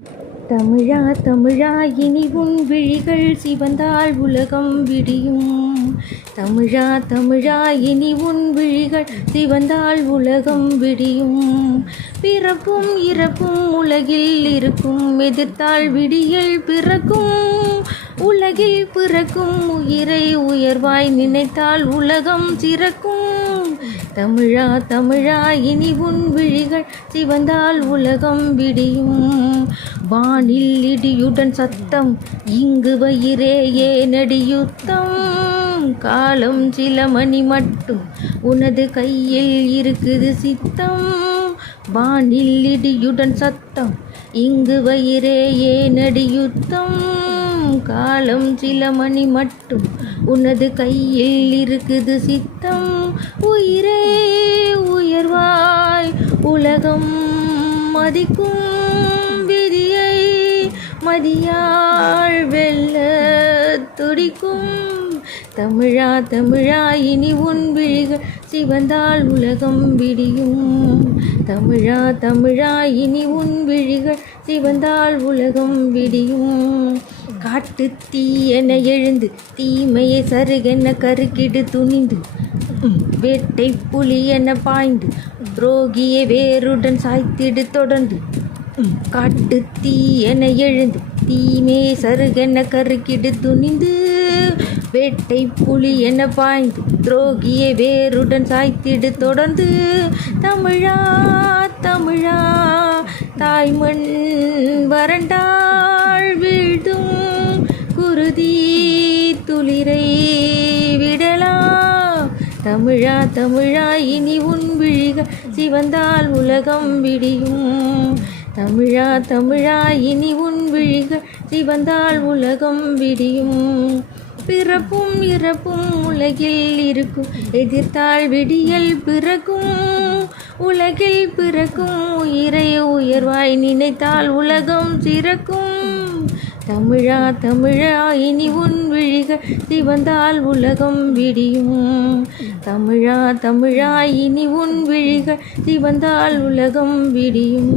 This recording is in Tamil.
தமிழா தமிழா இனி உன் விழிகள் சிவந்தால் உலகம் விடியும். தமிழா தமிழா இனி உன் விழிகள் சிவந்தால் உலகம் விடியும். பிறப்பும் இறப்பும் உலகில் இருக்கும், எதிர்த்தால் விடியல் பிறக்கும். உலகில் பிறக்கும் உயிரை உயர்வாய் நினைத்தால் உலகம் சிறக்கும். தமிழா தமிழா இனி உன் விழிகள் சிவந்தால் உலகம் விடியும். வானில் இடியுடன் சத்தம், இங்கு வயிறே ஏனடி யுத்தம். காலம் சில மணி மட்டும், உனது கையில் இருக்குது சித்தம். வானில் இடியுடன் சத்தம், இங்கு வயிறே ஏனடி யுத்தம். காலம் சில மணி மட்டும், உனது கையில் இருக்குது சித்தம். உயிரே உயர்வாய் உலகம் மதிக்கும், விதியை மதியால் வெல்ல துடிக்கும். தமிழா தமிழா இனி உன் விழிகள் சிவந்தால் உலகம் விடியும். தமிழா தமிழா இனி உன் விழிகள் சிவந்தால் உலகம் விடியும். காட்டு தீ என எழுந்து, தீமையை சருகென கருக்கிடு துணிந்து. வேட்டை புலி என பாய்ந்து, துரோகியை வேருடன் சாய்த்திடு தொடர்ந்து. காட்டு தீ என எழுந்து, தீமையை சருகென கருக்கிடு துணிந்து. வேட்டை புலி என பாய்ந்து, துரோகியை வேருடன் சாய்த்திடு தொடர்ந்து. தமிழா தமிழா தாய்மண் வறண்டாள் வீழ்த்தும், குருதி துளிரை விடலா. தமிழா தமிழா இனி உன் விழிகள் சிவந்தால் உலகம் விடியும். தமிழா தமிழா இனி உன் விழிகள் சிவந்தால் உலகம் விடியும். பிறப்பும் இறப்பும் உலகில் இருக்கும், எதிர்த்தால் விடியல் பிறக்கும். உலகில் பிறக்கும் உயிரை உயர்வாய் நினைத்தால் உலகம் சிறக்கும். தமிழா தமிழா இனி உன் விழிகள் சிவந்தால் உலகம் விடியும். தமிழா தமிழா இனி உன் விழிகள் சிவந்தால் உலகம் விடியும்.